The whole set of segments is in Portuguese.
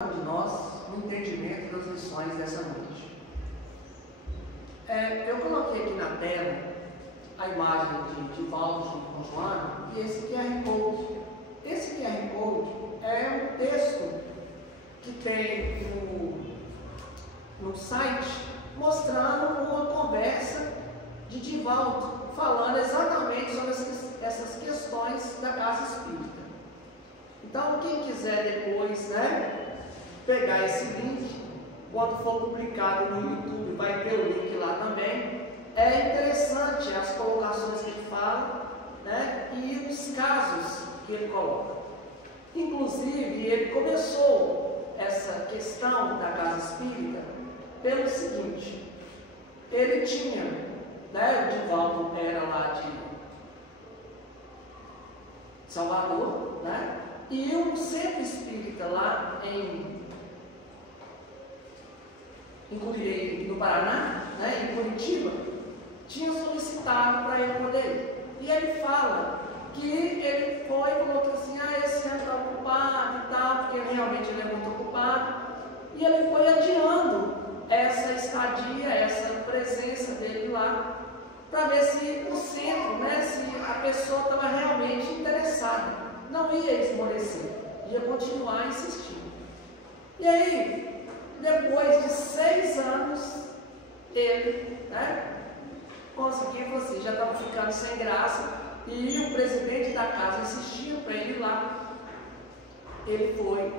de nós no entendimento das lições dessa noite. Eu coloquei aqui na tela a imagem de Divaldo junto com Joana e esse QR Code. Esse QR Code é um texto que tem no site mostrando uma conversa de Divaldo falando exatamente sobre essas questões da casa espírita. Então, quem quiser depois, pegar esse link, quando for publicado no YouTube, vai ter o link lá também. É interessante as colocações que ele fala, e os casos que ele coloca. Inclusive, ele começou essa questão da casa espírita pelo seguinte: ele tinha, o Divaldo era lá de Salvador, e um centro espírita lá em no Paraná, em Curitiba, tinha solicitado para ele poder ir. E ele fala que ele foi e falou assim: esse ano está ocupado e tal, porque realmente ele é muito ocupado. E ele foi adiando essa estadia, essa presença dele lá, para ver se o centro, se a pessoa estava realmente interessada. Não ia esmorecer, ia continuar insistindo. E aí, depois de 6 anos, ele conseguiu, assim, já estava ficando sem graça, e o presidente da casa insistia para ele ir lá. Ele foi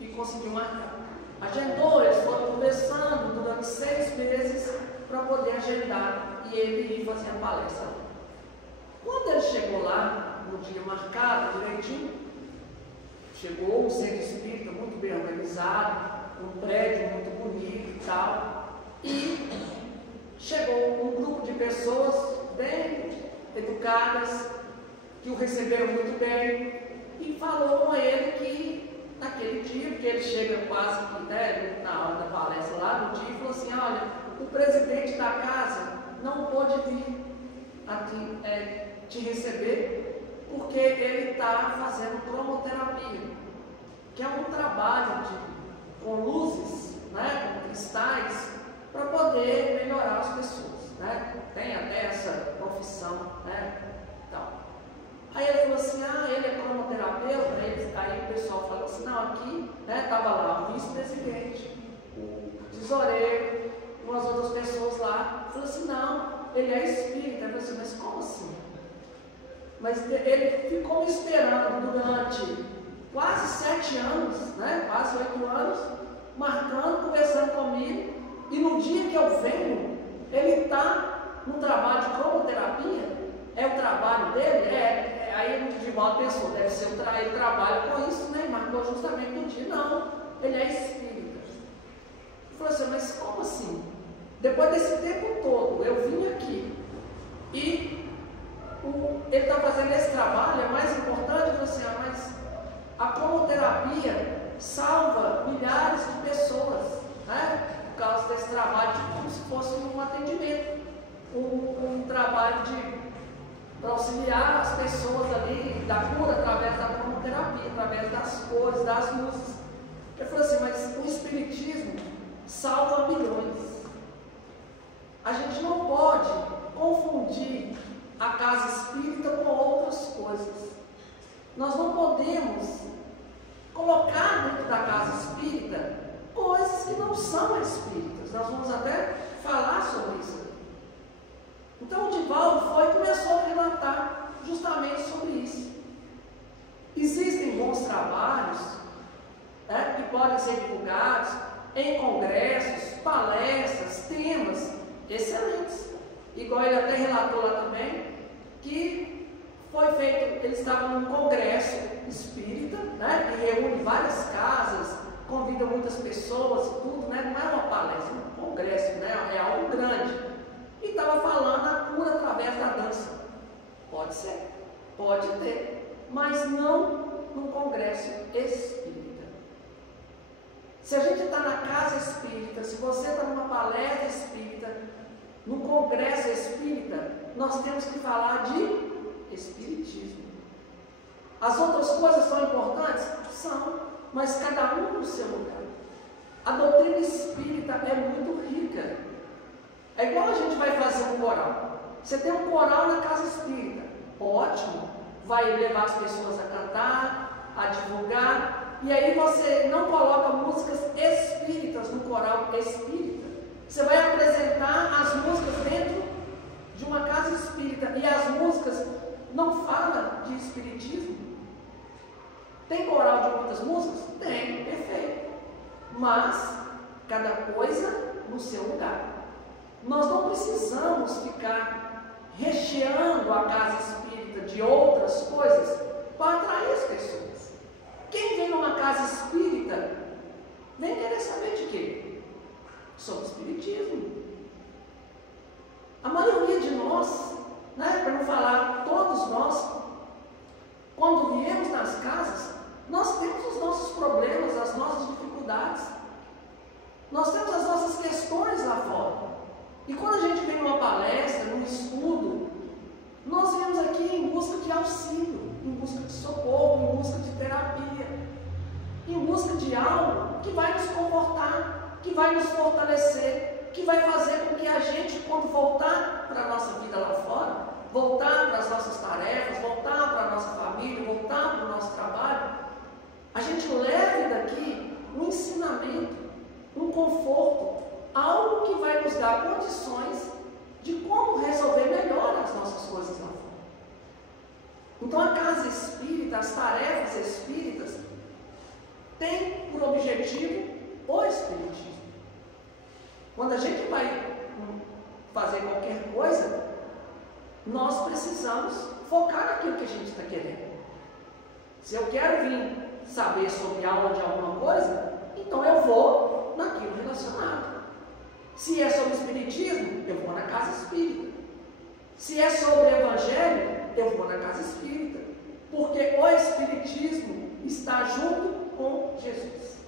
e conseguiu marcar. Agendou, eles foram conversando durante 6 meses para poder agendar e ele ir fazer a palestra. Quando ele chegou lá, no dia marcado, direitinho, chegou um centro espírita muito bem organizado, um prédio muito bonito e tal, e chegou um grupo de pessoas bem educadas, que o receberam muito bem, e falou com ele que naquele dia, porque ele chega quase que na hora da palestra lá no dia, e falou assim: olha, o presidente da casa não pôde vir aqui te receber, porque ele está fazendo cromoterapia, que é um trabalho com luzes, com cristais, para poder melhorar as pessoas, tem até essa profissão, tal. Aí ele falou assim: ele é cromoterapeuta. Aí o pessoal falou assim: não, aqui, estava lá o vice-presidente, o tesoureiro, umas outras pessoas lá. Falou assim: não, ele é espírita. Eu falei assim: mas como assim? Mas ele ficou me esperando durante quase 7 anos, quase 8 anos, marcando, conversando comigo, e no dia que eu venho, ele está no trabalho de cromoterapia, é o trabalho dele, aí o Divaldo pensou, deve ser ele trabalha com isso, marcou justamente no dia. Não, ele é espírita. Eu falei assim: mas como assim? Depois desse tempo todo, eu vim aqui, e ele está fazendo esse trabalho, é mais importante. Eu falei assim: mas a cromoterapia salva milhares de pessoas, por causa desse trabalho, como se fosse um atendimento, um trabalho para auxiliar as pessoas ali da cura através da cromoterapia, através das cores, das luzes. Eu falei assim: mas o espiritismo salva milhões. A gente não pode confundir a casa espírita com outras coisas. Nós não podemos colocar dentro da casa espírita coisas que não são espíritas. Nós vamos até falar sobre isso. Então o Divaldo foi e começou a relatar justamente sobre isso. Existem bons trabalhos que podem ser divulgados em congressos, palestras, temas excelentes. Igual ele até relatou lá também, que foi feito, eles estavam num congresso espírita, que reúne várias casas, convida muitas pessoas e tudo, não é uma palestra, é um congresso, é algo grande. E estava falando a cura através da dança. Pode ser, pode ter, mas não num congresso espírita. Se a gente está na casa espírita, se você está numa palestra espírita, no congresso espírita, nós temos que falar de espiritismo. As outras coisas são importantes? São, mas cada um no seu lugar. A doutrina espírita é muito rica. É igual a gente vai fazer um coral. Você tem um coral na casa espírita, ótimo, vai levar as pessoas a cantar, a divulgar, e aí você não coloca músicas espíritas no coral espírita. Você vai apresentar as músicas dentro de uma casa espírita, e as músicas não falam de espiritismo. Tem coral de muitas músicas? Tem, perfeito. Mas cada coisa no seu lugar. Nós não precisamos ficar recheando a casa espírita de outras coisas para atrair as pessoas. Quem vem numa casa espírita vem querer saber de quê? Sobre espiritismo. A maioria de nós, né, para não falar todos nós, quando viemos nas casas, nós temos os nossos problemas, as nossas dificuldades. Nós temos as nossas questões lá fora. E quando a gente vem numa palestra, num estudo, nós viemos aqui em busca de auxílio, em busca de socorro, em busca de terapia, em busca de algo que vai nos confortar, que vai nos fortalecer, que vai fazer com que a gente, quando voltar para a nossa vida lá fora, voltar para as nossas tarefas, voltar para a nossa família, voltar para o nosso trabalho, a gente leve daqui um ensinamento, um conforto, algo que vai nos dar condições de como resolver melhor as nossas coisas lá fora. Então a casa espírita, as tarefas espíritas, tem por objetivo o espiritismo. Quando a gente vai fazer qualquer coisa, nós precisamos focar naquilo que a gente está querendo. Se eu quero vir saber sobre aula de alguma coisa, então eu vou naquilo relacionado. Se é sobre espiritismo, eu vou na casa espírita. Se é sobre evangelho, eu vou na casa espírita. Porque o espiritismo está junto com Jesus.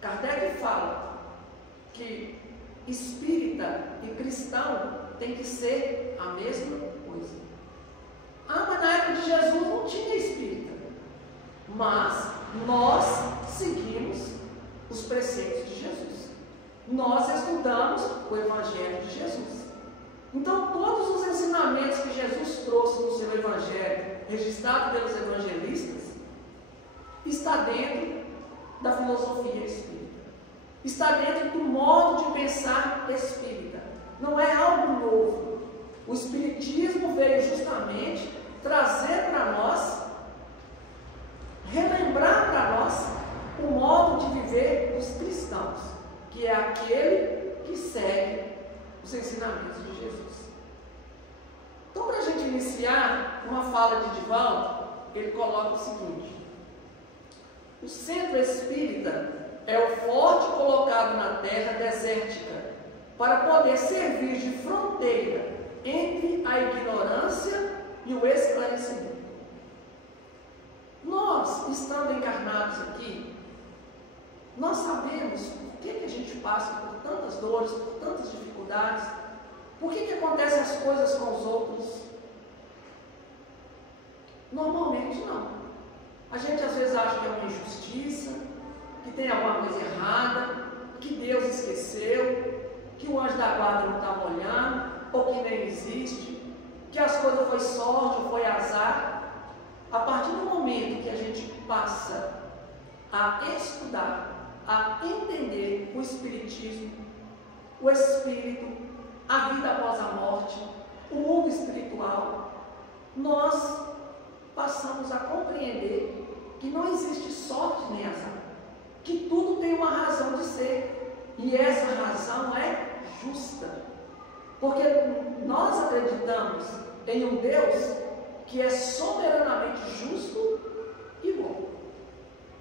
Kardec fala que espírita e cristão tem que ser a mesma coisa. Ah, mas na época de Jesus não tinha espírita. Mas nós seguimos os preceitos de Jesus. Nós estudamos o Evangelho de Jesus. Então, todos os ensinamentos que Jesus trouxe no seu Evangelho, registrado pelos evangelistas, está dentro da filosofia espírita. Está dentro do modo de pensar espírita. Não é algo novo. O espiritismo veio justamente trazer para nós, relembrar para nós o modo de viver dos cristãos, que é aquele que segue os ensinamentos de Jesus. Então, para a gente iniciar uma fala de Divaldo, ele coloca o seguinte: o centro espírita é o forte colocado na terra desértica para poder servir de fronteira entre a ignorância e o esclarecimento. Nós, estando encarnados aqui, nós sabemos por que a gente passa por tantas dores, por tantas dificuldades, por que acontecem as coisas com os outros. Normalmente não. A gente às vezes acha que é uma injustiça, que tem alguma coisa errada, que Deus esqueceu, que o anjo da guarda não estava olhando, ou que nem existe, que as coisas foi sorte ou foi azar. A partir do momento que a gente passa a estudar, a entender o espiritismo, o espírito, a vida após a morte, o mundo espiritual, nós passamos a compreender que não existe sorte nem azar, que tudo tem uma razão de ser, e essa razão é justa, porque nós acreditamos em um Deus que é soberanamente justo e bom.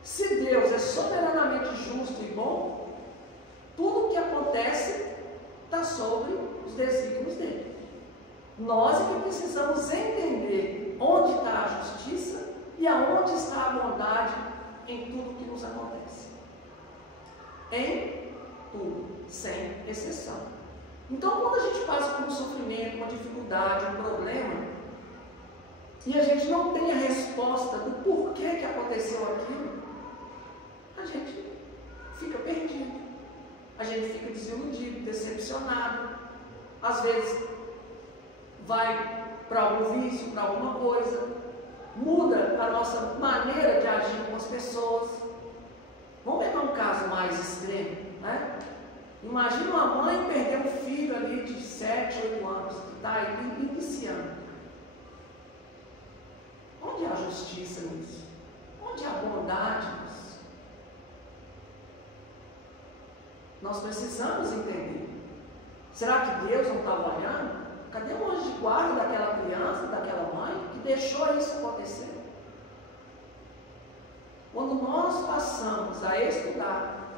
Se Deus é soberanamente justo e bom, tudo o que acontece está sobre os desígnios dele. Nós é que precisamos entender onde está a justiça e aonde está a bondade em tudo que nos acontece. Em tudo, sem exceção. Então, quando a gente passa por um sofrimento, uma dificuldade, um problema, e a gente não tem a resposta do porquê que aconteceu aquilo, a gente fica perdido, a gente fica desiludido, decepcionado, às vezes vai para algum vício, para alguma coisa, muda a nossa maneira de agir com as pessoas. Vamos pegar um caso mais extremo, né? Imagina uma mãe perder um filho ali de 7, 8 anos, que está aí iniciando. Onde há justiça nisso? Onde há bondade nisso? Nós precisamos entender. Será que Deus não estava olhando? Cadê o anjo de guarda daquela criança, daquela mãe, que deixou isso acontecer? Quando nós passamos a estudar,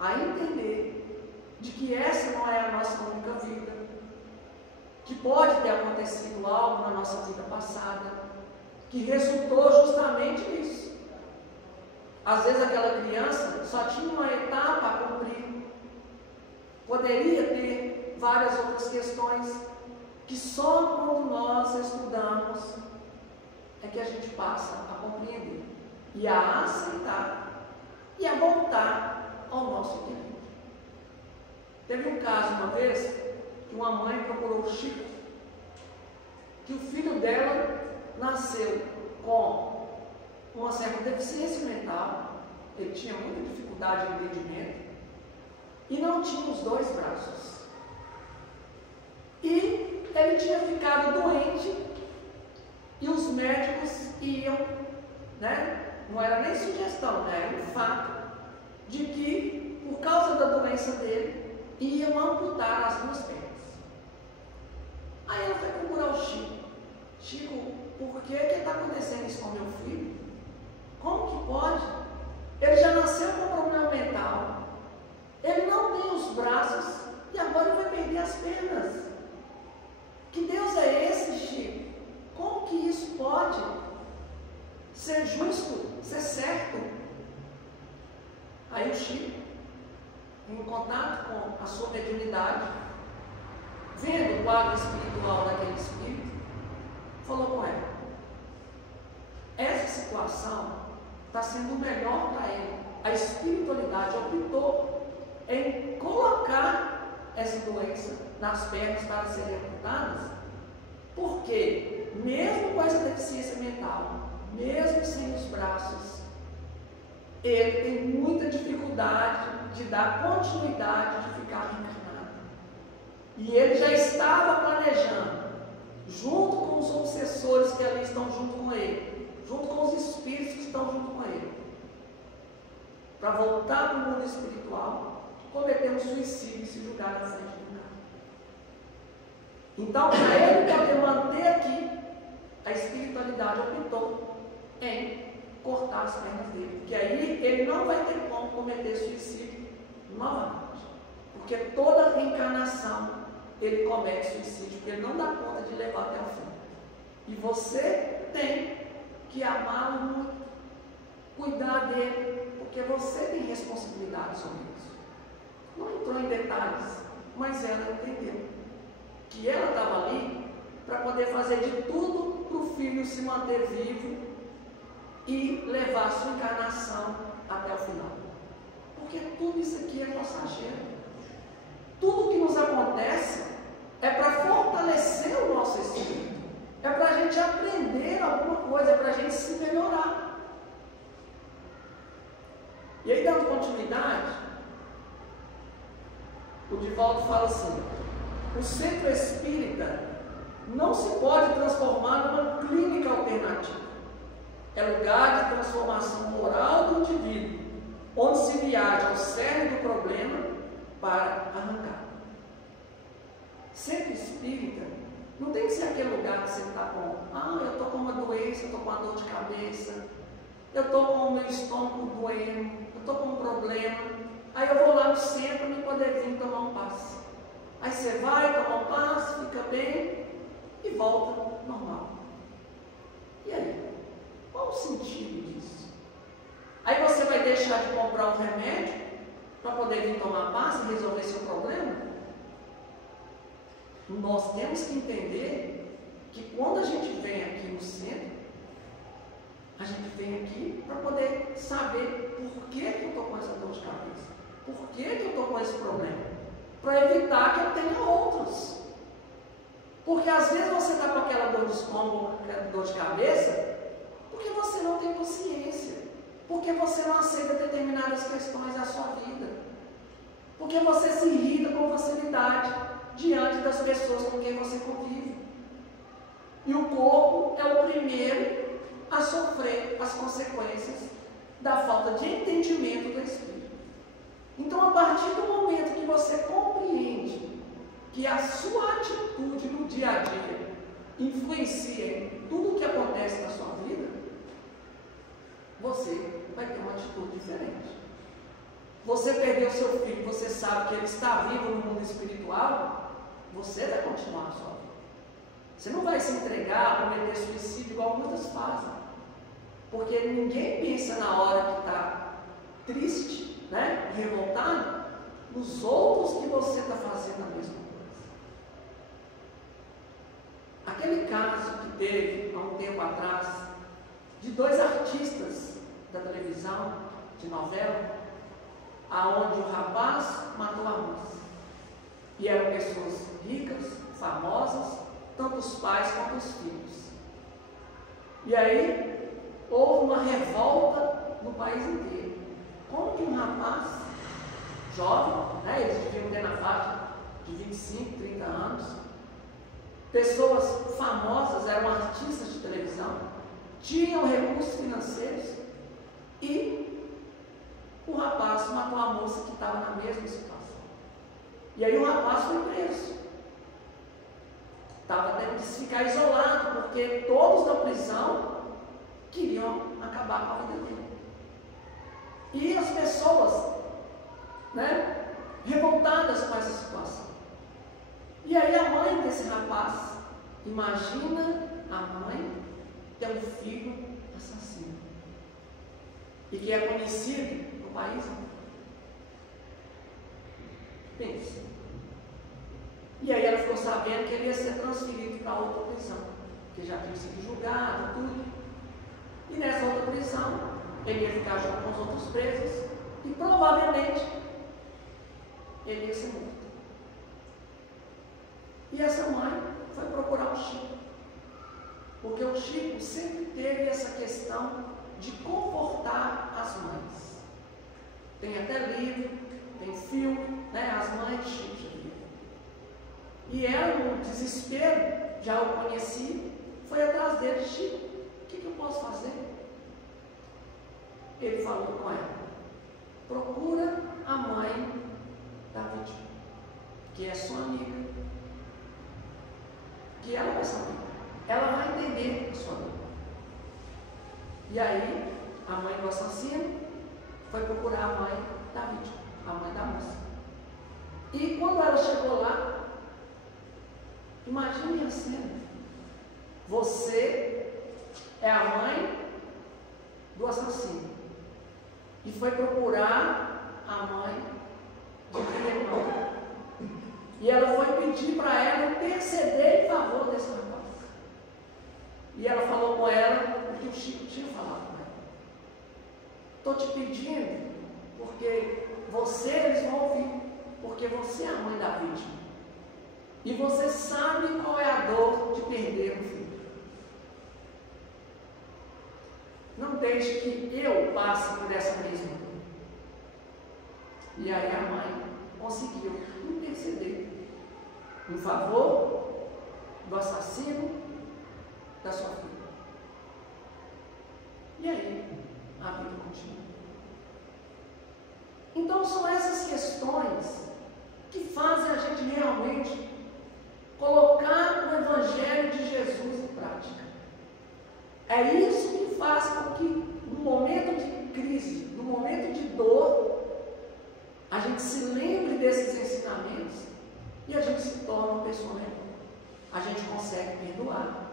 a entender de que essa não é a nossa única vida, que pode ter acontecido algo na nossa vida passada, que resultou justamente nisso. Às vezes aquela criança só tinha uma etapa a cumprir, poderia ter várias outras questões, que só quando nós estudamos é que a gente passa a compreender e a aceitar e a voltar ao nosso equilíbrio. Teve um caso uma vez que uma mãe procurou o Chico, que o filho dela nasceu com uma certa deficiência mental, ele tinha muita dificuldade de entendimento e não tinha os 2 braços. E ele tinha ficado doente e os médicos iam, né? Não era nem sugestão, né? Era um fato de que, por causa da doença dele, iam amputar as 2 pernas. Aí ela foi procurar o Chico. Chico, por que está acontecendo isso com meu filho? Como que pode? Ele já nasceu com problema mental. Ele não tem os braços e agora ele vai perder as pernas. Que Deus é esse, Chico? Como que isso pode ser justo, ser certo? Aí o Chico, em contato com a sua mediunidade, vendo o quadro espiritual daquele espírito, falou com ela: essa situação está sendo melhor para ele. A espiritualidade optou em colocar essa doença nas pernas para serem amputadas, porque mesmo com essa deficiência mental, mesmo sem os braços, ele tem muita dificuldade de dar continuidade, de ficar reencarnado. E ele já estava planejando, junto com os obsessores que ali estão junto com ele, junto com os espíritos que estão junto com ele, para voltar para o mundo espiritual, cometer um suicídio e se julgar na frente do cara. Então, para ele poder manter aqui, a espiritualidade optou em cortar as pernas dele, porque aí ele não vai ter como cometer suicídio novamente, porque toda reencarnação ele comete suicídio, porque ele não dá conta de levar até o fim. E você tem que amá-lo muito, cuidar dele, porque você tem responsabilidade sobre isso. Não entrou em detalhes, mas ela entendeu que ela estava ali para poder fazer de tudo para o filho se manter vivo e levar a sua encarnação até o final. Porque tudo isso aqui é passageiro. Tudo que nos acontece é para fortalecer o nosso espírito, é para a gente aprender alguma coisa, é para a gente se melhorar. E aí, dando continuidade, o Divaldo fala assim: o centro espírita não se pode transformar numa clínica alternativa. É lugar de transformação moral do indivíduo, onde se viaja ao cerne do problema para arrancar. Centro espírita não tem que ser aquele lugar que você está com, eu estou com uma doença, eu estou com uma dor de cabeça, eu estou com o meu estômago doendo, eu estou com um problema, aí eu vou lá no centro para poder vir tomar um passe. Aí você vai, toma um passe, fica bem e volta normal. E aí? Qual o sentido disso? Aí você vai deixar de comprar um remédio para poder vir tomar passe e resolver seu problema? Nós temos que entender que quando a gente vem aqui no centro, a gente vem aqui para poder saber por que eu estou com essa dor de cabeça, por que eu estou com esse problema, para evitar que eu tenha outros. Porque às vezes você está com aquela dor de estômago, aquela dor de cabeça, porque você não tem consciência, porque você não aceita determinadas questões da sua vida, porque você se irrita com facilidade diante das pessoas com quem você convive. E o corpo é o primeiro a sofrer as consequências da falta de entendimento do Espírito. Então, a partir do momento que você compreende que a sua atitude no dia a dia influencia em tudo o que acontece na sua vida, você vai ter uma atitude diferente. Você perdeu seu filho, você sabe que ele está vivo no mundo espiritual, você vai continuar a sua vida. Você não vai se entregar a cometer suicídio igual muitas fazem. Porque ninguém pensa na hora que está triste, né, revoltado, nos outros que você está fazendo a mesma coisa. Aquele caso que teve há um tempo atrás, de 2 artistas da televisão, de novela, aonde o rapaz matou a moça. E eram pessoas ricas, famosas, tanto os pais quanto os filhos. E aí, houve uma revolta no país inteiro. Como que um rapaz jovem, né, eles deviam ter na faixa de 25, 30 anos, pessoas famosas, eram artistas de televisão, tinham recursos financeiros, e o rapaz matou a moça que estava na mesma situação. E aí o rapaz foi preso. Estava tendo que ficar isolado, porque todos da prisão queriam acabar com a vida dele. E as pessoas, né, revoltadas com essa situação. E aí a mãe desse rapaz, imagina a mãe ter um filho assassino, e que é conhecido no país. Pensa. E aí ela ficou sabendo que ele ia ser transferido para outra prisão, que já tinha sido julgado, tudo. E nessa outra prisão, ele ia ficar junto com os outros presos e provavelmente ele ia ser morto. E essa mãe foi procurar o Chico, porque o Chico sempre teve essa questão de confortar as mães. Tem até livro, tem filme, né? As mães de Chico Xavier. E ela, no desespero, já o conheci, foi atrás dele. Chico, o que eu posso fazer? Ele falou com ela: procura a mãe da vítima, que é sua amiga, que ela vai saber, ela vai entender a sua dor. E aí, a mãe do assassino foi procurar a mãe da vítima, a mãe da moça. E quando ela chegou lá, imagine a cena. Você é a mãe do assassino e foi procurar a mãe de aquele irmão. E ela foi pedir para ela interceder em favor desse rapaz. E ela falou com ela o que o Chico tinha falado com ela: estou te pedindo porque eles vão ouvir, porque você é a mãe da vítima. E você sabe qual é a dor de perder um filho. Não deixe que eu passe por essa mesma dor. E aí a mãe conseguiu interceder em favor do assassino da sua filha. E aí a vida continua. Então são essas questões que fazem a gente realmente colocar o Evangelho de Jesus em prática. É isso que faz com que, no momento de crise, no momento de dor, a gente se lembre desses ensinamentos e a gente se torna uma pessoa melhor. A gente consegue perdoar,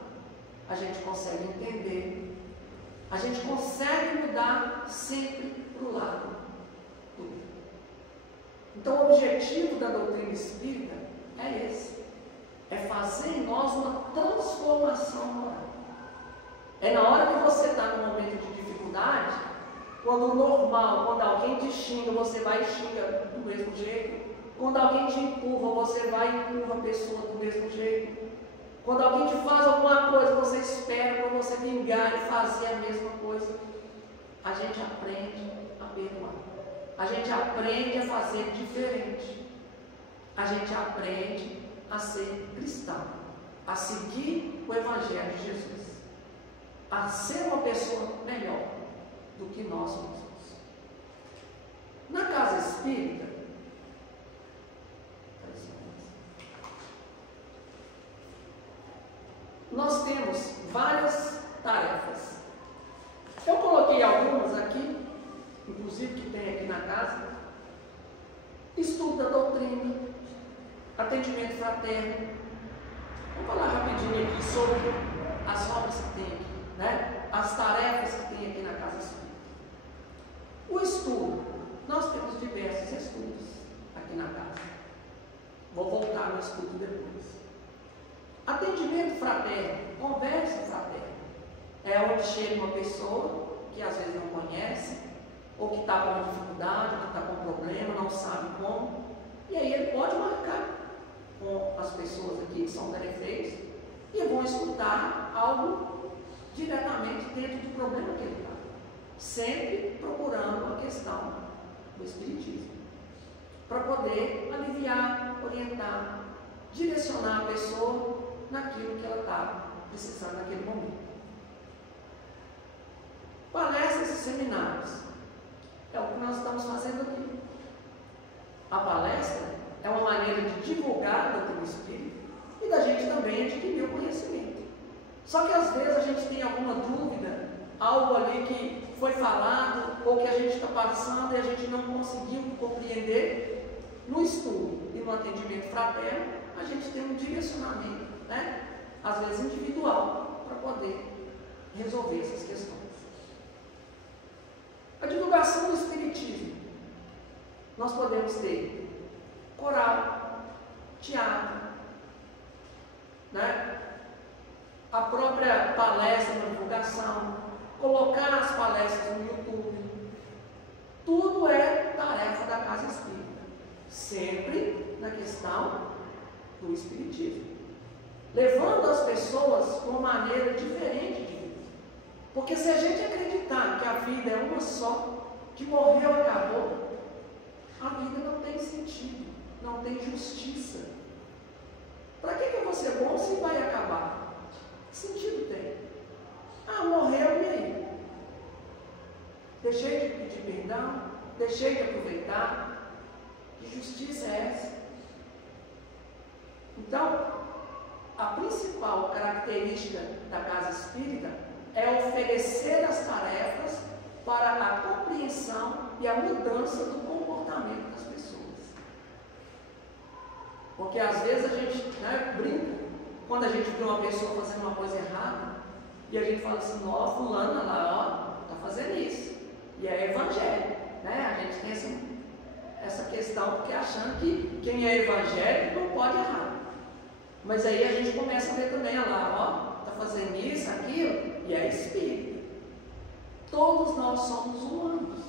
a gente consegue entender, a gente consegue mudar sempre para o lado do bem. Então, o objetivo da doutrina espírita é esse: é fazer em nós uma transformação moral. É na hora que você está num momento de dificuldade, quando normal, quando alguém te xinga, você vai e xinga do mesmo jeito. Quando alguém te empurra, você vai e empurra a pessoa do mesmo jeito. Quando alguém te faz alguma coisa, você espera para você vingar e fazer a mesma coisa. A gente aprende a perdoar. A gente aprende a fazer diferente. A gente aprende a ser cristão, a seguir o Evangelho de Jesus, a ser uma pessoa melhor do que nós mesmos. Na casa espírita, nós temos várias tarefas. Eu coloquei algumas aqui, inclusive que tem aqui na casa. Estudo da doutrina, atendimento fraterno. Vamos falar rapidinho aqui sobre as obras que tem aqui, né? As tarefas que tem aqui na casa espírita. O estudo, nós temos diversos estudos aqui na casa. Vou voltar no estudo depois. Atendimento fraterno, conversa fraterna. É onde chega uma pessoa que às vezes não conhece, ou que está com uma dificuldade, ou que está com um problema, não sabe como. E aí ele pode marcar com as pessoas aqui que são tarefeiros e vão escutar algo diretamente dentro do problema que ele está. Sempre procurando a questão do espiritismo, para poder aliviar, orientar, direcionar a pessoa naquilo que ela está precisando naquele momento. Palestras e seminários é o que nós estamos fazendo aqui. A palestra é uma maneira de divulgar a doutrina espírita e da gente também adquirir o conhecimento. Só que às vezes a gente tem alguma dúvida, algo ali que foi falado ou que a gente está passando e a gente não conseguiu compreender. No estudo e no atendimento fraterno, a gente tem um direcionamento, né? Às vezes individual, para poder resolver essas questões. A divulgação do espiritismo. Nós podemos ter coral, teatro, né? A própria palestra na divulgação, colocar as palestras no YouTube. Tudo é tarefa da casa espírita, sempre na questão do espiritismo, levando as pessoas para uma maneira diferente de vida. Porque se a gente acreditar que a vida é uma só, que morreu e acabou, a vida não tem sentido, não tem justiça. Para que eu vou ser bom se vai acabar? Que sentido tem? Ah, morreu, e aí? Deixei de pedir perdão? Deixei de aproveitar? Que justiça é essa? Então, a principal característica da casa espírita é oferecer as tarefas para a compreensão e a mudança do comportamento das pessoas. Porque às vezes a gente, né, brinca quando a gente vê uma pessoa fazendo uma coisa errada e a gente fala assim: ó, fulana lá, ó, está fazendo isso. E é evangelho, né? A gente tem essa questão porque achando que quem é evangélico não pode errar. Mas aí a gente começa a ver também, ó lá, ó, está fazendo isso, aquilo, e é espírito. Todos nós somos humanos.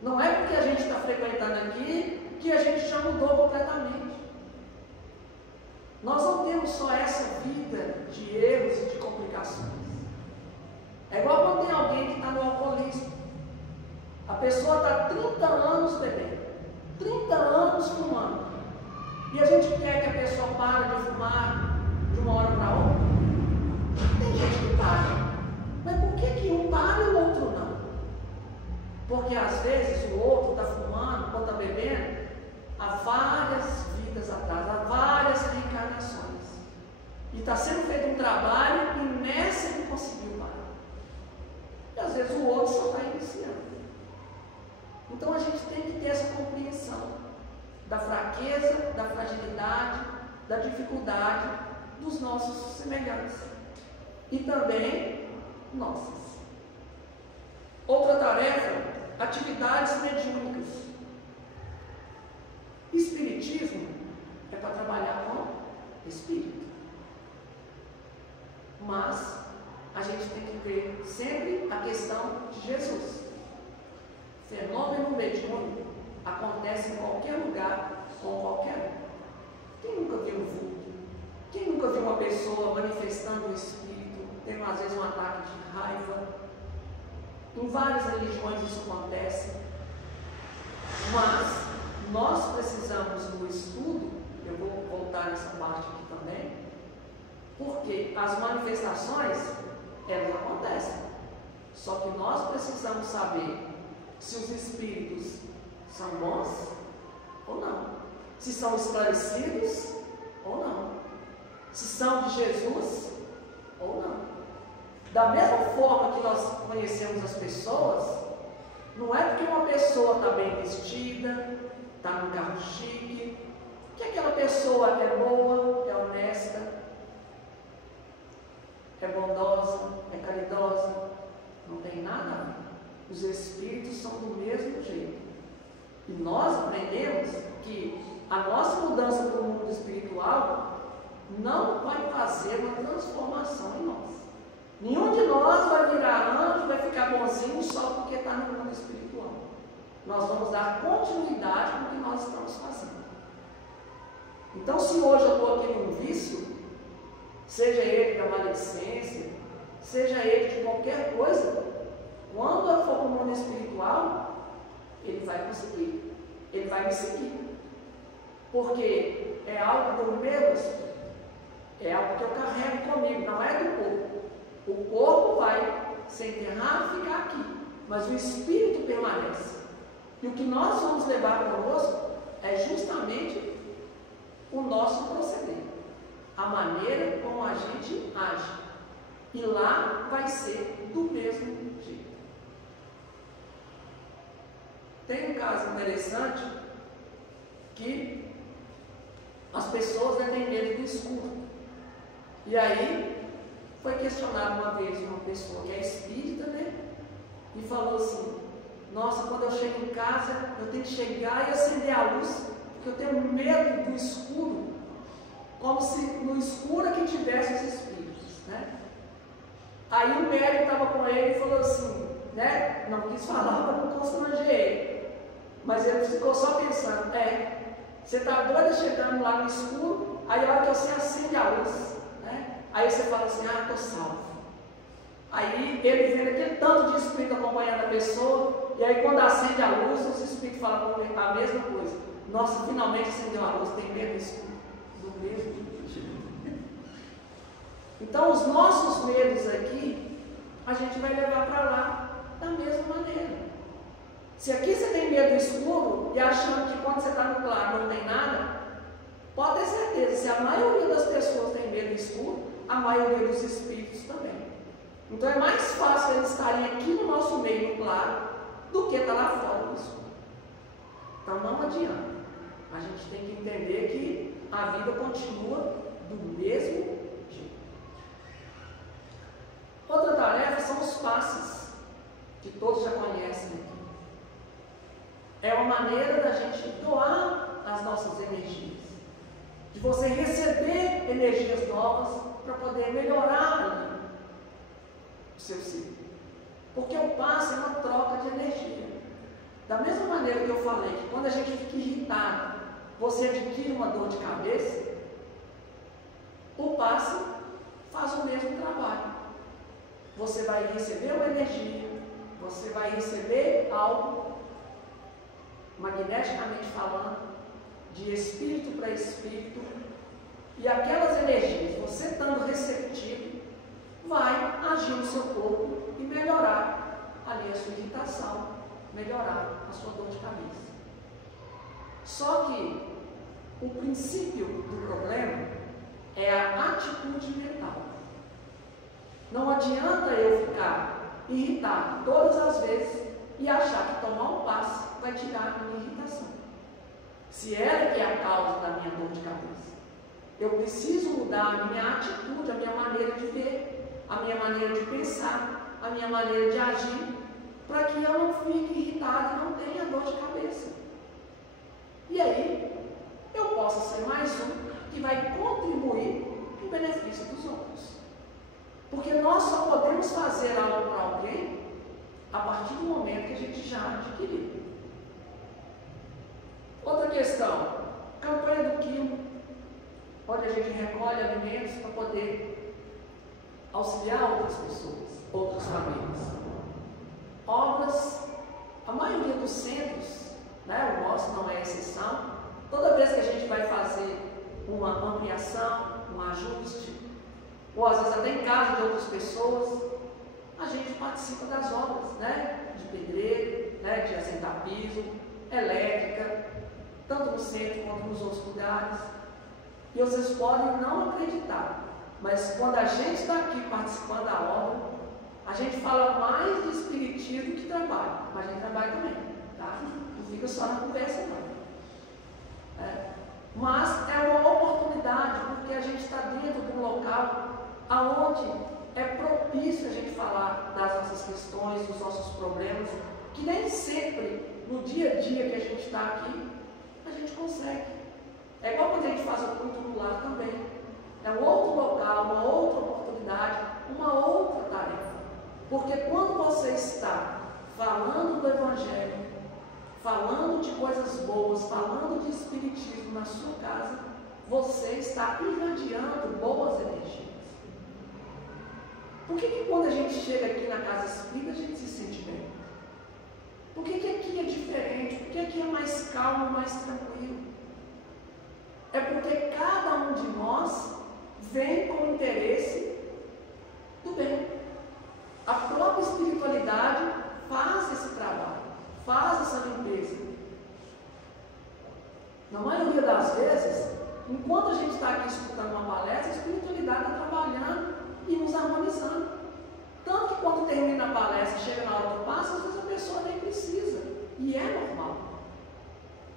Não é porque a gente está frequentando aqui que a gente já mudou completamente. Nós não temos só essa vida de erros e de complicações. É igual quando tem alguém que está no alcoolismo. A pessoa está 30 anos bebendo, 30 anos fumando. E a gente quer que a pessoa pare de fumar de uma hora para outra? Tem gente que para. Mas por que um para e o outro não? Porque às vezes o outro está fumando, ou está bebendo, há várias vidas atrás, há várias reencarnações. E está sendo feito um trabalho e nessa ele conseguiu parar. E às vezes o outro só está iniciando. Então a gente tem que ter essa compreensão da fraqueza, da fragilidade, da dificuldade dos nossos semelhantes e também nossas. Outra tarefa, atividades mediúnicas. Espiritismo é para trabalhar com espírito. Mas a gente tem que ver sempre a questão de Jesus. Fenômeno mediúnico acontece em qualquer lugar, com qualquer um. Quem nunca viu um vulto? Quem nunca viu uma pessoa manifestando um espírito, tendo às vezes um ataque de raiva? Em várias religiões isso acontece. Mas nós precisamos do estudo, eu vou voltar nessa parte aqui também, porque as manifestações, elas acontecem. Só que nós precisamos saber se os espíritos são bons ou não, se são esclarecidos ou não, se são de Jesus ou não. Da mesma forma que nós conhecemos as pessoas, não é porque uma pessoa está bem vestida, está num carro chique, que aquela pessoa é boa, é honesta, é bondosa, é caridosa. Não tem nada a ver. Os espíritos são do mesmo jeito. E nós aprendemos que a nossa mudança para o mundo espiritual não vai fazer uma transformação em nós. Nenhum de nós vai virar anjo, vai ficar bonzinho só porque está no mundo espiritual. Nós vamos dar continuidade no que nós estamos fazendo. Então, se hoje eu estou aqui num vício, seja ele da maledicência, seja ele de qualquer coisa, quando eu for para o mundo espiritual, ele vai conseguir, ele vai me seguir. Porque é algo do meu espírito, é algo que eu carrego comigo, não é do corpo. O corpo vai ser enterrado e ficar aqui, mas o espírito permanece. E o que nós vamos levar conosco é justamente o nosso proceder, a maneira como a gente age. E lá vai ser do mesmo jeito. Tem um caso interessante que as pessoas têm medo do escuro. E aí foi questionado uma vez uma pessoa que é espírita, né? E falou assim: nossa, quando eu chego em casa, eu tenho que chegar e acender a luz, porque eu tenho medo do escuro, como se no escuro que tivesse os espíritos, né? Aí o médico estava com ele e falou assim, né? Não quis falar para não constranger ele, mas ele ficou só pensando: você está doida chegando lá no escuro, aí a hora que você acende a luz, né? Aí você fala assim: estou salvo. Aí ele vê aquele tanto de espírito acompanhando a pessoa, e aí quando acende a luz, os espíritos falam a mesma coisa: nossa, finalmente acendeu a luz, tem medo do escuro? Do mesmo jeito. Então os nossos medos aqui, a gente vai levar para lá da mesma maneira. Se aqui você tem medo do escuro e achando que quando você está no claro não tem nada, pode ter certeza, se a maioria das pessoas tem medo do escuro, a maioria dos espíritos também. Então é mais fácil eles estarem aqui no nosso meio, no claro, do que estar lá fora no escuro. Então não adianta. A gente tem que entender que a vida continua do mesmo jeito. Outra tarefa são os passes, que todos já conhecem aqui. É uma maneira da gente doar as nossas energias, de você receber energias novas para poder melhorar ali o seu ser. Porque o passe é uma troca de energia. Da mesma maneira que eu falei que quando a gente fica irritado, você adquire uma dor de cabeça, o passe faz o mesmo trabalho. Você vai receber uma energia, você vai receber algo, magneticamente falando, de espírito para espírito, e aquelas energias, você estando receptivo, vai agir no seu corpo e melhorar ali a sua irritação, melhorar a sua dor de cabeça. Só que o princípio do problema é a atitude mental. Não adianta eu ficar irritado todas as vezes e achar que tomar um passe vai tirar a minha irritação. Se ela que é a causa da minha dor de cabeça, eu preciso mudar a minha atitude, a minha maneira de ver, a minha maneira de pensar, a minha maneira de agir, para que eu não fique irritado e não tenha dor de cabeça. E aí, eu posso ser mais um que vai contribuir para o benefício dos outros. Porque nós só podemos fazer algo para alguém a partir do momento que a gente já adquiriu. Outra questão, campanha do quilo, onde a gente recolhe alimentos para poder auxiliar outras pessoas, outras famílias. Obras, a maioria dos centros, né, o nosso não é exceção, toda vez que a gente vai fazer uma ampliação, um ajuste, ou às vezes até em casa de outras pessoas, a gente participa das obras, né, de pedreiro, né, de assentar piso, elétrica, tanto no centro quanto nos outros lugares. E vocês podem não acreditar, mas quando a gente está aqui participando da obra, a gente fala mais de espiritismo que trabalho, mas a gente trabalha também, tá? Não fica só na conversa, não. Mas é uma oportunidade, porque a gente está dentro de um local onde é propício a gente falar das nossas questões, dos nossos problemas, que nem sempre, no dia a dia que a gente está aqui, a gente consegue. É igual quando a gente faz o culto no lar também. É um outro local, uma outra oportunidade, uma outra tarefa. Porque quando você está falando do Evangelho, falando de coisas boas, falando de espiritismo na sua casa, você está irradiando boas energias. Por que quando a gente chega aqui na casa espírita a gente se sente bem? Por que aqui é diferente? Por que aqui é mais calmo, mais tranquilo? É porque cada um de nós vem com o interesse do bem. A própria espiritualidade faz esse trabalho, faz essa limpeza. Na maioria das vezes, enquanto a gente está aqui escutando uma palestra, a espiritualidade está trabalhando e nos harmonizando. Tanto que quando termina a palestra, chega na hora do passo, às vezes a pessoa nem precisa. E é normal.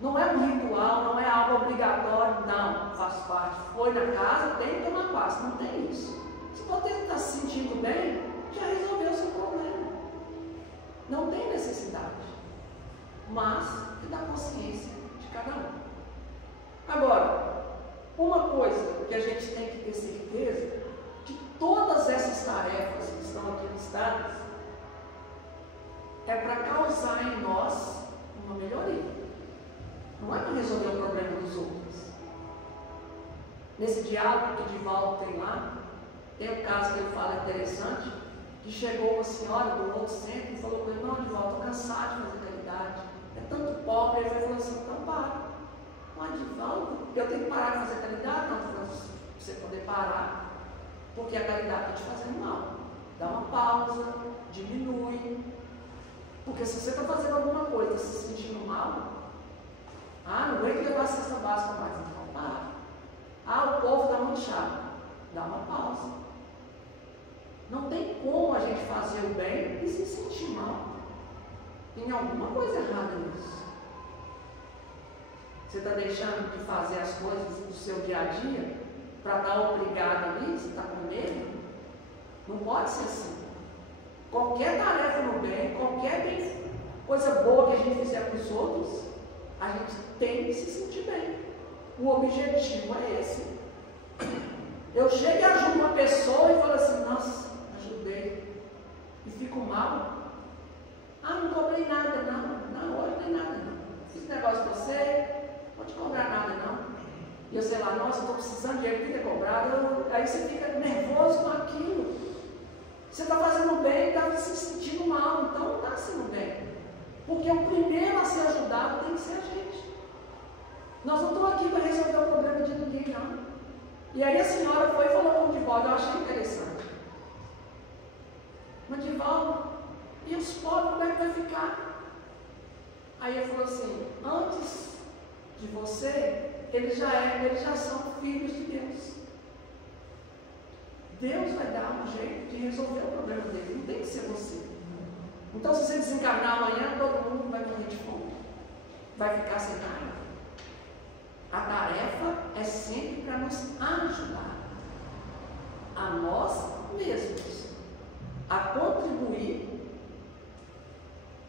Não é um ritual, não é algo obrigatório, não, faz parte. Foi na casa, tem que tomar passe. Não tem isso. Se você está se sentindo bem, já resolveu o seu problema. Não tem necessidade. Mas é da consciência de cada um. Agora, uma coisa que a gente tem que ter certeza, que todas essas tarefas que estão aqui listadas, é para causar em nós uma melhoria. Não é para resolver o problema dos outros. Nesse diálogo que Divaldo tem lá, tem um caso que ele fala interessante, que chegou uma senhora do outro centro e falou com ele: não, Divaldo, estou cansado de fazer caridade, é tanto pobre. Ele falou assim: então para. Mas Divaldo, eu tenho que parar de fazer caridade? Não, para você poder parar, porque a caridade está te fazendo mal. Dá uma pausa, diminui. Porque se você está fazendo alguma coisa, está se sentindo mal, não aguento levar a cesta básica mais, então para. O povo está muito chato, dá uma pausa. Não tem como a gente fazer o bem e se sentir mal. Tem alguma coisa errada nisso. Você está deixando de fazer as coisas do seu dia a dia para dar obrigado ali? Você está com medo? Não pode ser assim. Qualquer tarefa no bem, qualquer coisa boa que a gente fizer para os outros, a gente tem que se sentir bem. O objetivo é esse. Eu chego e ajudo uma pessoa e falo assim: nossa, ajudei, e fico mal. Não cobrei nada, não, hoje nem nada, não. Fiz negócio com você, não vou te cobrar nada, não. E eu sei lá, nossa, estou precisando de dinheiro, fica cobrado. Aí você fica nervoso com aquilo. Você está fazendo bem, está se sentindo mal, então não está sendo bem. Porque o primeiro a ser ajudado tem que ser a gente. Nós não estamos aqui para resolver o problema de ninguém, não. E aí a senhora foi e falou com o Divaldo, eu achei interessante. Mas Divaldo, e os pobres, como é que vai ficar? Aí ele falou assim: antes de você, eles já são filhos de Deus. Deus vai dar um jeito de resolver o problema dele, não tem que ser você. Então, se você desencarnar amanhã, todo mundo vai morrer de fome, vai ficar sem carne. A tarefa é sempre para nos ajudar, a nós mesmos, a contribuir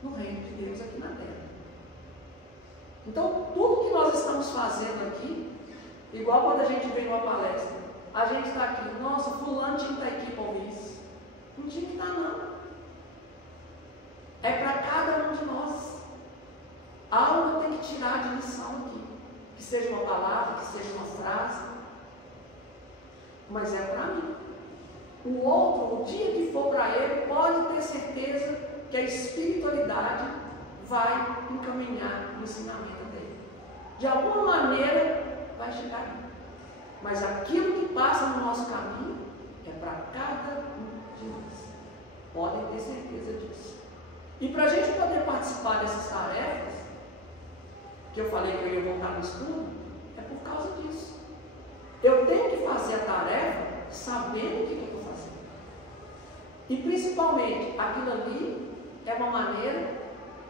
no reino de Deus aqui na Terra. Então, tudo que nós estamos fazendo aqui Igual quando a gente vem numa palestra, a gente está aqui, nossa, fulano tinha que estar aqui para ouvir isso. Não tinha que estar, não. É para cada um de nós. Algo tem que tirar de lição aqui. Que seja uma palavra, que seja uma frase. Mas é para mim. O outro, o dia que for para ele, pode ter certeza que a espiritualidade vai encaminhar o ensinamento dele. De alguma maneira vai chegar ali. Mas aquilo que passa no nosso caminho é para cada um de nós. Podem ter certeza disso. E para a gente poder participar dessas tarefas, que eu falei que eu ia voltar no estudo, é por causa disso. Eu tenho que fazer a tarefa sabendo o que eu estou fazendo. E principalmente, aquilo ali é uma maneira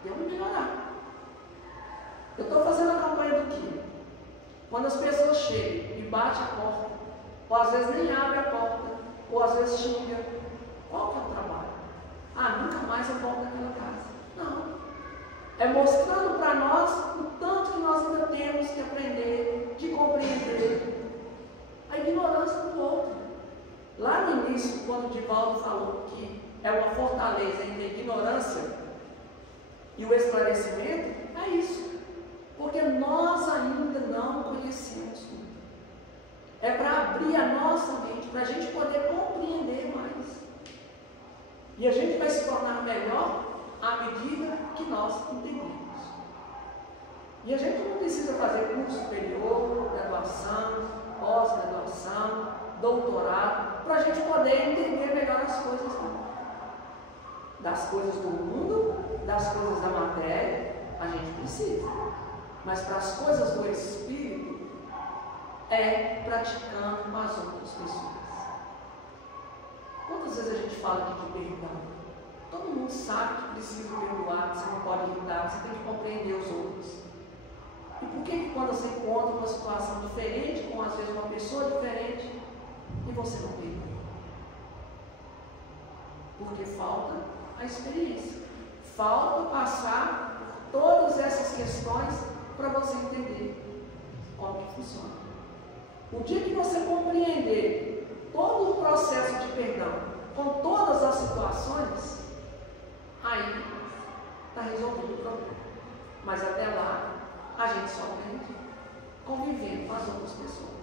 de eu me melhorar. Eu estou fazendo a campanha do quilo. Quando as pessoas chegam e batem a porta, ou às vezes nem abrem a porta, ou às vezes xingam, qual que é o trabalho? Ah, nunca mais eu volto naquela casa. Não. É mostrando para nós o tanto que nós ainda temos que aprender, de compreender a ignorância do outro. Lá no início, quando o Divaldo falou que é uma fortaleza entre a ignorância e o esclarecimento, é isso. Porque nós ainda não conhecemos tudo. É para abrir a nossa mente, para a gente poder compreender mais. E a gente vai se tornar melhor à medida que nós entendemos. E a gente não precisa fazer curso superior, graduação, pós-graduação, doutorado, para a gente poder entender melhor as coisas, não. Das coisas do mundo, das coisas da matéria, a gente precisa. Mas para as coisas do Espírito, é praticando com as outras pessoas. Quantas vezes a gente fala aqui de perdão? Todo mundo sabe que precisa perdoar, que você não pode irritar, você tem que compreender os outros. E por que quando você encontra uma situação diferente, com às vezes uma pessoa diferente, e você não perdoa? Porque falta a experiência. Falta passar por todas essas questões para você entender como que funciona. O dia que você compreender todo o processo de perdão, com todas as situações, aí está resolvido o problema. Mas até lá, a gente só aprende convivendo com as outras pessoas.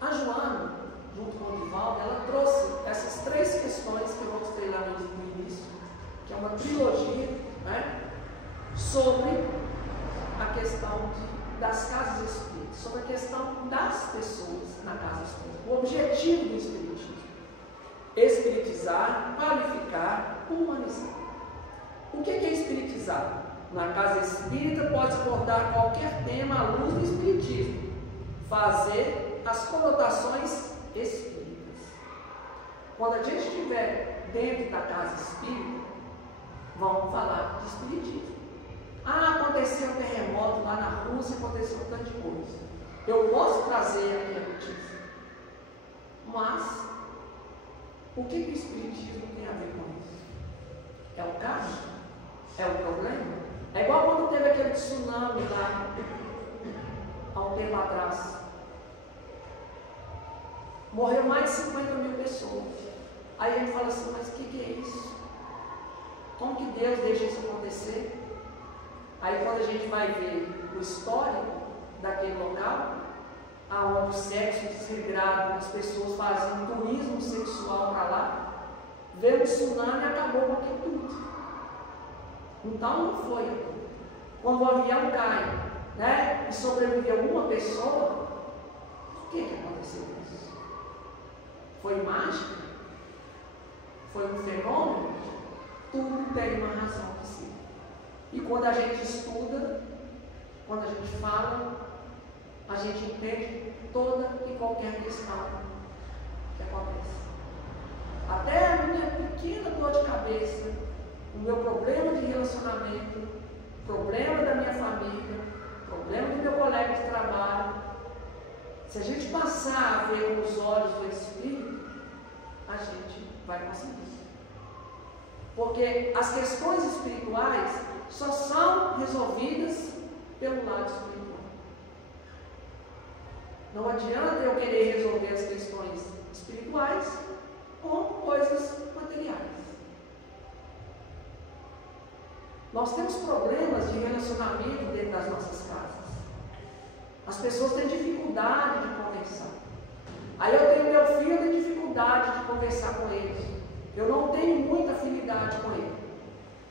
A Joana, junto com o Divaldo, ela trouxe essas 3 questões que eu mostrei lá no início, que é uma trilogia, né, sobre a questão das casas espíritas, sobre a questão das pessoas na casa espírita. O objetivo do espiritismo: espiritizar, qualificar, humanizar. O que é espiritizar? Na casa espírita pode-se abordar qualquer tema à luz do espiritismo, fazer as conotações espíritas. Quando a gente estiver dentro da casa espírita, vamos falar de espiritismo. Ah, aconteceu um terremoto lá na Rússia, aconteceu um tanto de coisa. Eu posso trazer aqui a notícia, mas o que o espiritismo tem a ver com isso? É o caso? É o problema? É igual quando teve aquele tsunami lá, há um tempo atrás. Morreu mais de 50 mil pessoas. Aí a gente fala assim, mas o que é isso? Como que Deus deixa isso acontecer? Aí quando a gente vai ver o histórico daquele local, aonde o sexo desregrado, as pessoas faziam turismo sexual para lá, veio o tsunami e acabou com aquilo tudo. Então não foi. Quando o avião cai, né, e sobreviveu uma pessoa, por que aconteceu isso? Foi mágica? Foi um fenômeno? Tudo tem uma razão de si. E quando a gente estuda, quando a gente fala, a gente entende toda e qualquer questão que acontece. Até a minha pequena dor de cabeça, o meu problema de relacionamento, problema da minha família, problema do meu colega de trabalho, se a gente passar a ver com os olhos do Espírito, a gente vai conseguir. Porque as questões espirituais só são resolvidas pelo lado espiritual. Não adianta eu querer resolver as questões espirituais com coisas materiais. Nós temos problemas de relacionamento dentro das nossas casas. As pessoas têm dificuldade de conversar. Aí eu tenho meu filho, eu tenho dificuldade de conversar com ele. Eu não tenho muita afinidade com ele.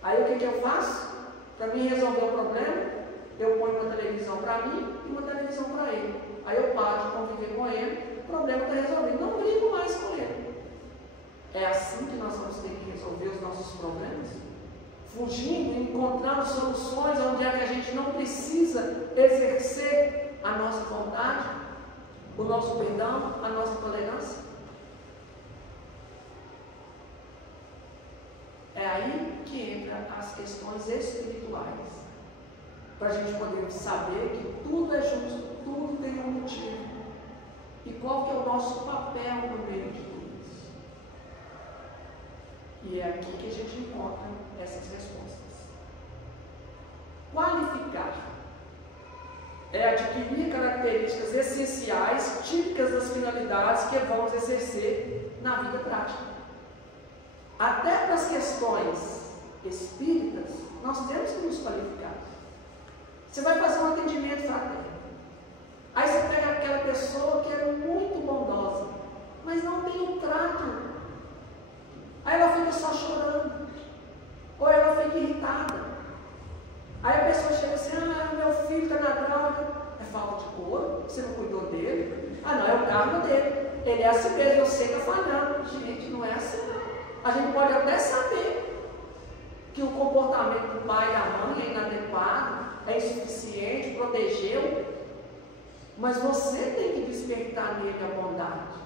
Aí o que eu faço? Para mim resolver o problema, eu ponho uma televisão para mim e uma televisão para ele. Aí eu paro de conviver com ele, o problema está resolvido. Não brigo mais com ele. É assim que nós vamos ter que resolver os nossos problemas? Fugindo, encontrando soluções onde é que a gente não precisa exercer a nossa vontade, o nosso perdão, a nossa tolerância. É aí que entra as questões espirituais, para a gente poder saber que tudo é justo, tudo tem um motivo, e qual que é o nosso papel no meio de tudo isso. E é aqui que a gente encontra essas respostas. Qualificar é adquirir características essenciais, típicas das finalidades que vamos exercer na vida prática. Até para as questões espíritas, nós temos que nos qualificar. Você vai fazer um atendimento fraterno. Aí você pega aquela pessoa que é muito bondosa, mas não tem um trato. Aí ela fica só chorando. Ou ela fica irritada. Aí a pessoa chega assim, meu filho está na droga. É falta de cor? Você não cuidou dele? Não, é o karma dele. Ele é assim mesmo, você está falhando. Gente, não é assim não. A gente pode até saber que o comportamento do pai e da mãe é inadequado, é insuficiente, protegeu, mas você tem que despertar nele a bondade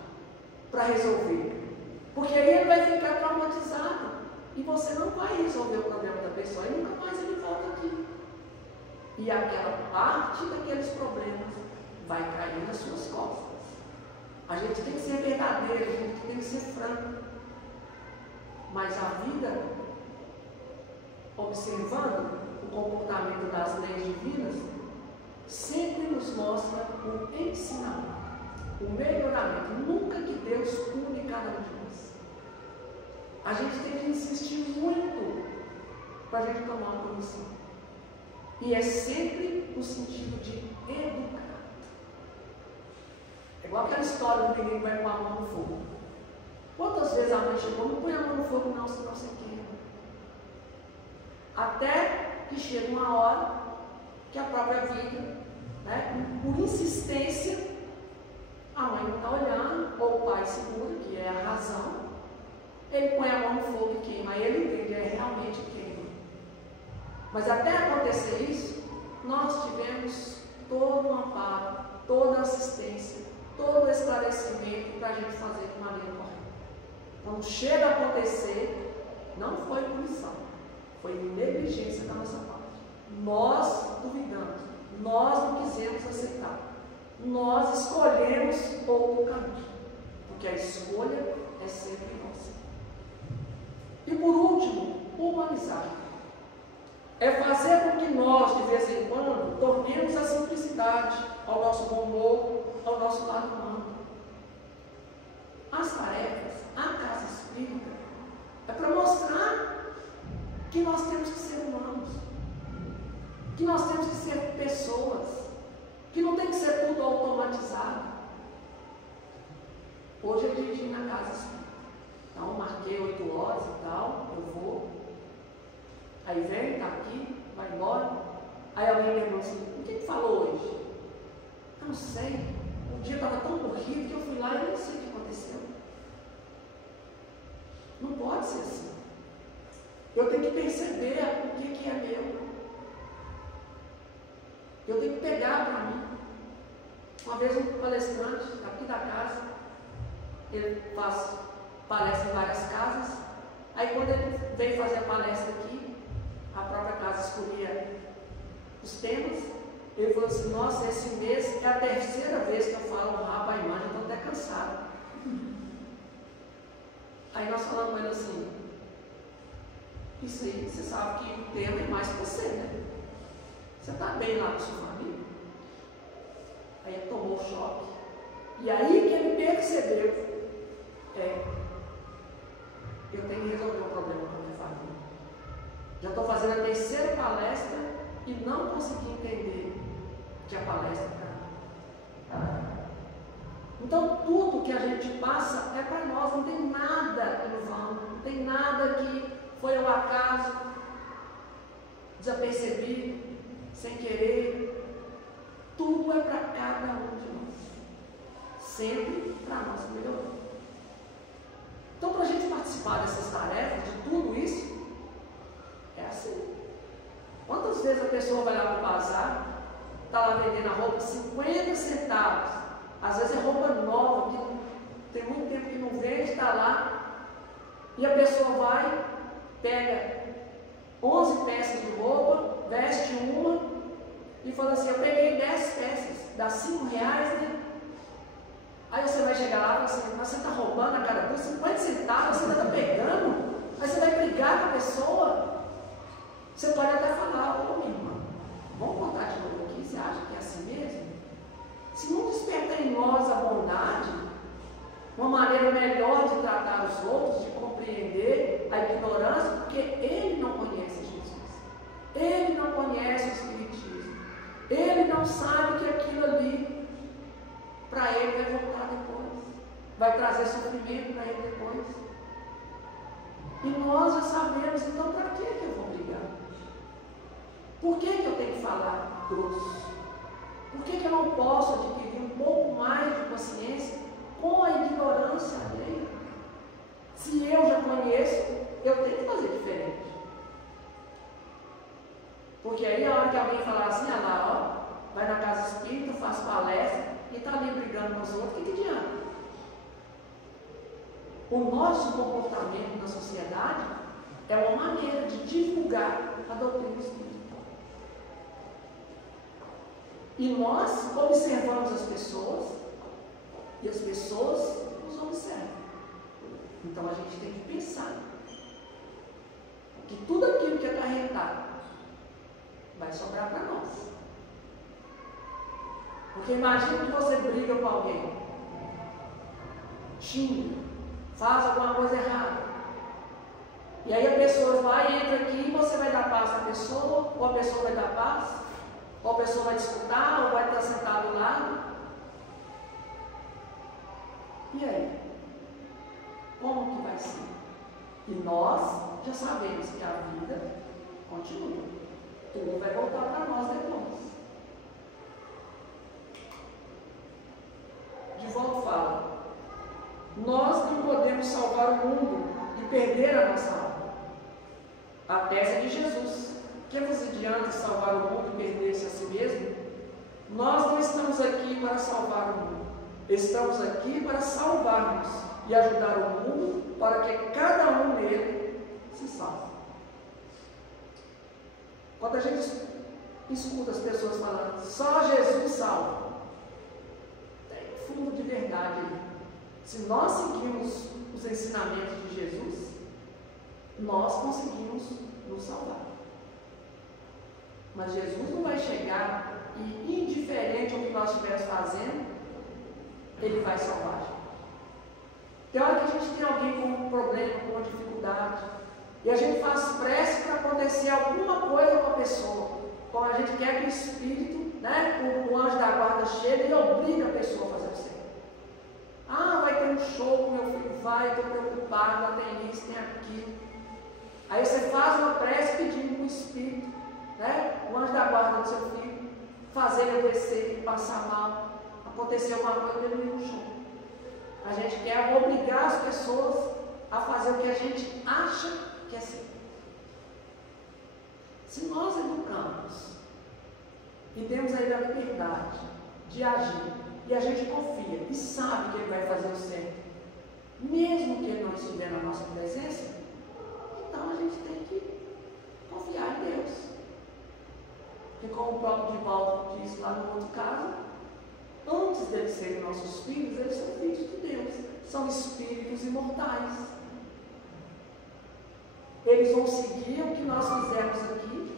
para resolver, porque aí ele vai ficar traumatizado e você não vai resolver o problema da pessoa e nunca mais ele volta aqui. E aquela parte daqueles problemas vai cair nas suas costas. A gente tem que ser verdadeiro, a gente tem que ser franco. Mas a vida, observando o comportamento das leis divinas, sempre nos mostra o ensinamento, o melhoramento. Nunca que Deus pune cada um de nós. A gente tem que insistir muito para a gente tomar uma punição. E é sempre no sentido de educar. É igual aquela história do menino que vai com a mão no fogo. Quantas vezes a mãe chegou, não põe a mão no fogo não, senão você queima. Até que chega uma hora que a própria vida, por insistência, a mãe não está olhando, ou o pai segura, que é a razão, ele põe a mão no fogo e queima, aí ele entende, realmente queima. Mas até acontecer isso, nós tivemos todo o amparo, toda a assistência, todo o esclarecimento para a gente fazer de maneira correta. Quando chega a acontecer, não foi punição, foi negligência da nossa parte. Nós duvidamos, nós não quisemos aceitar, nós escolhemos outro caminho, porque a escolha é sempre nossa. E por último, humanizar. É fazer com que nós, de vez em quando, tornemos a simplicidade ao nosso bom humor, ao nosso lado humano. As tarefas, a casa espírita, é para mostrar que nós temos que ser humanos, que nós temos que ser pessoas, que não tem que ser tudo automatizado. Hoje eu dirigi na casa espírita, então marquei 8 horas e tal, eu vou, aí vem, está aqui, vai embora, aí alguém me pergunta assim, o que falou hoje? Eu não sei, um dia estava tão corrido que eu fui lá e eu não sei o que aconteceu. Não pode ser assim. Eu tenho que perceber o que é meu. Eu tenho que pegar para mim. Uma vez um palestrante aqui da casa, ele faz palestra em várias casas, aí quando ele veio fazer a palestra aqui, a própria casa escolhia os temas, ele falou assim, nossa, esse mês é a 3ª vez que eu falo rapa a imagem, estou até cansado. Aí nós falamos com ele assim, isso aí, você sabe que o tema é mais que você, né? Você está bem lá com sua família? Aí ele tomou o choque. E aí que ele percebeu, eu tenho que resolver um problema com a minha família. Já estou fazendo a terceira palestra e não consegui entender que a palestra Então tudo que a gente passa é para nós, não tem nada em vão, não tem nada que foi ao acaso, desapercebido, sem querer. Tudo é para cada um de nós, sempre para a nossa melhoria. Então, para a gente participar dessas tarefas, de tudo isso, é assim. Quantas vezes a pessoa vai lá no bazar, está lá vendendo a roupa 50 centavos, às vezes é roupa nova, que tem muito tempo que não vende, está lá, e a pessoa vai, pega 11 peças de roupa, veste uma, e fala assim, eu peguei 10 peças, dá R$5, né? Aí você vai chegar lá e fala assim, mas você está roubando a cada coisa, 50 centavos, você está pegando, aí você vai brigar com a pessoa. Você pode até falar, ô minha irmã, vamos contar de novo aqui, você acha que é assim mesmo? Se não despertar em nós a bondade, uma maneira melhor de tratar os outros, de compreender a ignorância, porque ele não conhece Jesus, ele não conhece o Espiritismo, ele não sabe que aquilo ali, para ele vai voltar depois, vai trazer sofrimento para ele depois. E nós já sabemos, então para que eu vou brigar? Por que eu tenho que falar grosso? Por que eu não posso adquirir um pouco mais de consciência com a ignorância alheia? Se eu já conheço, eu tenho que fazer diferente. Porque aí a hora que alguém falar assim, ah lá, ó, vai na casa espírita, faz palestra, e está ali brigando com os outros, o que adianta? O nosso comportamento na sociedade é uma maneira de divulgar a doutrina espírita. E nós observamos as pessoas, e as pessoas nos observam. Então a gente tem que pensar que tudo aquilo que é acarretado vai sobrar para nós. Porque imagina que você briga com alguém, xinga, faz alguma coisa errada, e aí a pessoa vai, entra aqui e você vai dar paz à pessoa, ou a pessoa vai dar paz, ou a pessoa vai disputar, ou vai estar sentado do lado. E aí? Como que vai ser? E nós já sabemos que a vida continua, tudo vai voltar para nós depois. Divaldo fala, nós não podemos salvar o mundo e perder a nossa alma. A tese é de Jesus. Que vos adianta salvar o mundo e perder-se a si mesmo? Nós não estamos aqui para salvar o mundo. Estamos aqui para salvar-nos e ajudar o mundo para que cada um nele se salve. Quando a gente escuta as pessoas falando, só Jesus salva, fundo de verdade. Se nós seguirmos os ensinamentos de Jesus, nós conseguimos nos salvar. Mas Jesus não vai chegar e, indiferente ao que nós estivermos fazendo, Ele vai salvar. Tem hora que a gente tem alguém com um problema, com uma dificuldade, e a gente faz prece para acontecer alguma coisa com a pessoa. Então a gente quer que o Espírito, o anjo da guarda chegue e obrigue a pessoa a fazer o certo. Ah, vai ter um show, meu filho vai, estou preocupado, lá tem isso, tem aquilo. Aí você faz uma prece pedindo para o Espírito, o anjo da guarda do seu filho, fazer ele descer, ele passar mal, acontecer alguma coisa, ele não show. A gente quer obrigar as pessoas a fazer o que a gente acha que é certo. Se nós educamos e temos ainda a liberdade de agir, e a gente confia e sabe que Ele vai fazer o certo, mesmo que Ele não estiver na nossa presença, então a gente tem que confiar em Deus. Porque como o próprio Divaldo disse lá no outro caso, antes deles serem nossos filhos, eles são filhos de Deus, são espíritos imortais. Eles vão seguir o que nós fizemos aqui,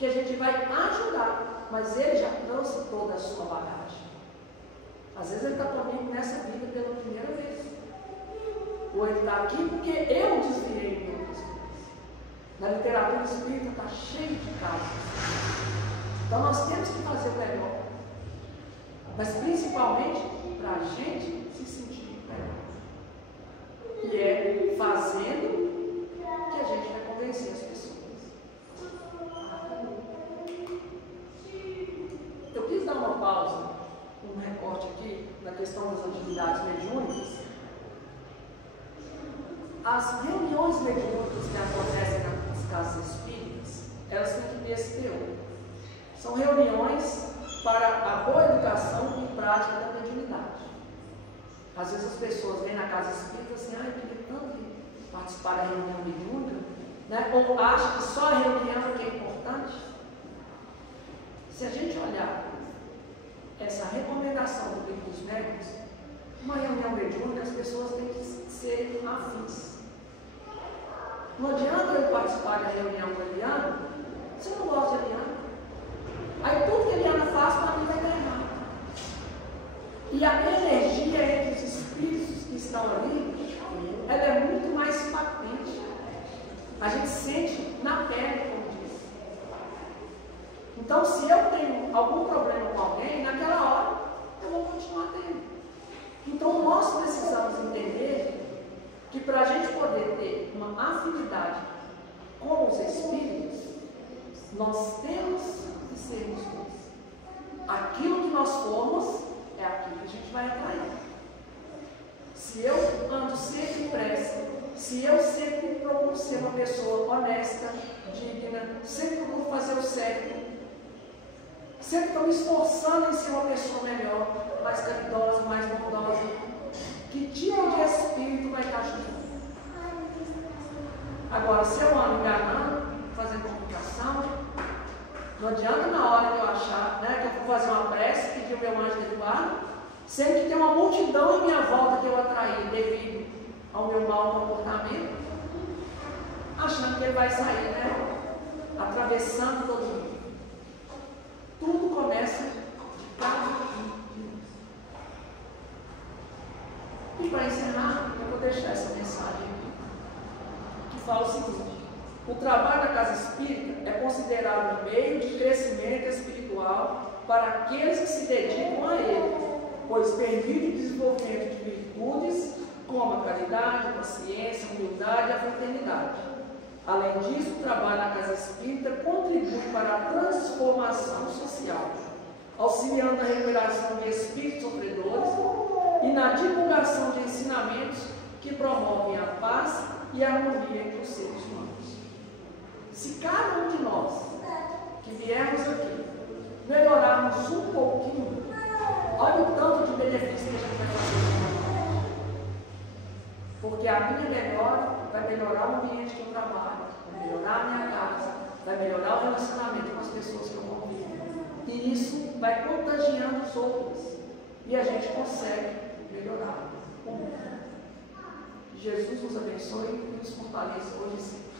que a gente vai ajudar, mas ele já trouxe toda a sua bagagem. Às vezes ele está comigo nessa vida pela primeira vez. Ou ele está aqui porque eu desviei em outras coisas. Na literatura espírita está cheio de casos. Então nós temos que fazer o melhor. Mas principalmente para a gente se sentir melhor. E é fazendo que a gente vai convencer as pessoas. Eu quis dar uma pausa, um recorte aqui, na questão das atividades mediúnicas. As reuniões mediúnicas que acontecem nas casas espíritas, elas têm que ter esse teor. São reuniões para a boa educação e prática da mediunidade. Às vezes as pessoas vêm na casa espírita assim, eu queria tanto participar da reunião mediúnica, né? Ou acham que só a reunião é que é importante. Se a gente olhar essa recomendação do livro dos médicos, uma reunião mediúnica, as pessoas têm que ser afins. Não adianta eu participar da reunião com a Eliana, se eu não gosto de Eliana. Aí tudo que a Eliana faz, para mim vai dar errado. E a energia entre os espíritos que estão ali, ela é muito mais patente. A gente sente na pele, como diz. Então, se eu tenho algum problema com alguém, naquela hora, eu vou continuar tendo. Então, nós precisamos entender que para a gente poder ter uma afinidade com os espíritos, nós temos que sermos bons. Aquilo que nós formos é aquilo que a gente vai atrair. Se eu ando sempre em pressa, se eu sempre procuro ser uma pessoa honesta, digna, sempre procuro fazer o certo, sempre estou me esforçando em ser uma pessoa melhor, mais caridosa, mais bondosa, que tipo de espírito vai estar junto? Agora, se eu ando enganando, fazendo comunicação, não adianta na hora que eu achar, né, que eu vou fazer uma prece, pedir o meu anjo de guarda, sendo que tem uma multidão em minha volta que eu atraí devido ao meu mau comportamento, achando que ele vai sair, né, atravessando todo mundo. Tudo começa de cada um. E para encerrar, eu vou deixar essa mensagem aqui, que fala o seguinte: o trabalho da casa espírita é considerado um meio de crescimento espiritual para aqueles que se dedicam a ele, pois permite o desenvolvimento de virtudes como a caridade, a paciência, a humildade e a fraternidade. Além disso, o trabalho na casa espírita contribui para a transformação social, auxiliando na recuperação de espíritos sofredores e na divulgação de ensinamentos que promovem a paz e a harmonia entre os seres humanos. Se cada um de nós que viermos aqui melhorarmos um pouquinho, olha o tanto de benefício que a gente vai fazer. Porque a minha melhora vai melhorar o ambiente que eu trabalho, vai melhorar a minha casa, vai melhorar o relacionamento com as pessoas que eu convivo. E isso vai contagiando os outros. E a gente consegue melhorar o mundo. Jesus nos abençoe e nos fortaleça hoje e sempre.